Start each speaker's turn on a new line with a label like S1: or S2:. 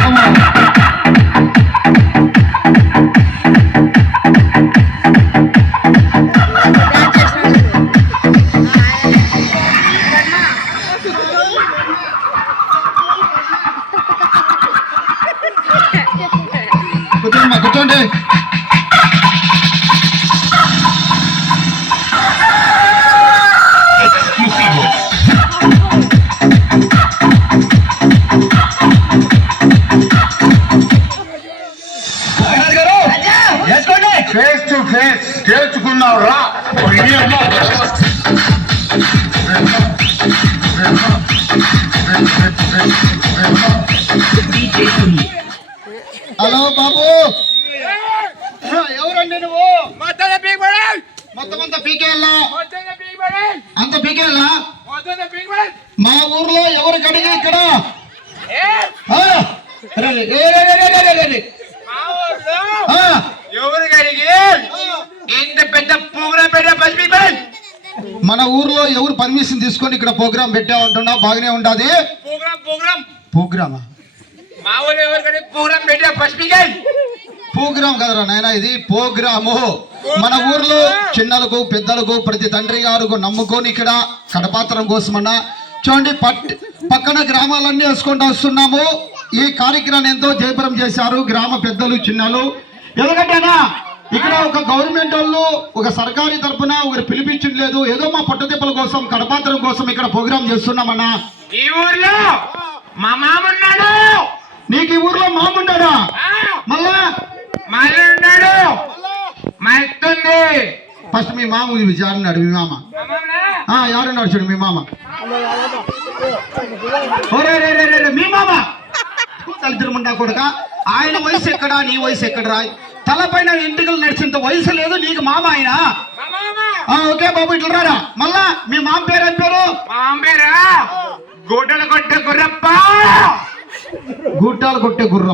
S1: కూర్చోండి. Face to face తేల్చుకున్నావు రా. Hello బాబు, ఎవరండి నువ్వు? మొత్తం అంతా పీకేళ్ళా? అంత పీకేళ్ళా? మా ఊర్లో ఎవరు కడిగి ఇక్కడ
S2: ఎవరు కడిగి ఇంత పెద్ద ప్రోగ్రామ్ పెట్టా?
S1: మన ఊర్లో ఎవరు పర్మిషన్ తీసుకొని ఇక్కడ ప్రోగ్రామ్ పెట్టామంటున్నా? బాగానే ఉండాది ప్రోగ్రామా?
S2: మా ఊళ్ళో ఎవరు కడిగి ప్రోగ్రామ్ పెట్టా?
S1: ప్రోగ్రామ్ కదరా నాయన, ఇది ప్రోగ్రాము. మన ఊర్లో చిన్నలకు పెద్దలకు ప్రతి తండ్రి గారు నమ్ముకొని ఇక్కడ కడపాత్రం కోసమన్నా చూడండి పక్కన గ్రామాలన్నీ వేసుకుంటూ వస్తున్నాము. ఈ కార్యక్రమాన్ని ఎంతో జయప్రదం చేశారు గ్రామ పెద్దలు చిన్నలు. ఎందుకంటేనా ఇక్కడ ఒక గవర్నమెంట్ వాళ్ళు ఒక సర్కారీ తరఫున ఒకరు పిలిపించలేదు, ఏదో మా పట్టుదెబ్బల కోసం కడపాత్రం కోసం ఇక్కడ ప్రోగ్రామ్ చేస్తున్నామన్నా.
S2: ఈ ఊర్లో మా మామున్నాడు.
S1: నీకు ఈ ఊర్లో మాముంటాడా? మళ్ళా
S2: మా ఉన్నాడు, మా ఎత్తుంది.
S1: ఫస్ట్ మీ మామ ఎవరున్నాడు? మీ మామ ఎవరున్నాడు చూడు, మీ మామ. మీ మామ తల్లిదండ్రులుంటా కొడుక. ఆయన వయసు ఎక్కడా, నీ వయసు ఎక్కడరా? తలపైన ఎంట్రుకలు నడిచేంత వయసు లేదు నీకు మామ ఆయన. ఓకే బాబు, ఇట్లా రారా. మళ్ళా మీ మామ పేరు ఏం పేరు?
S2: గూటలు కొట్టే గుర్రప్ప.
S1: గుట్టాలు కొట్టే గుర్రం.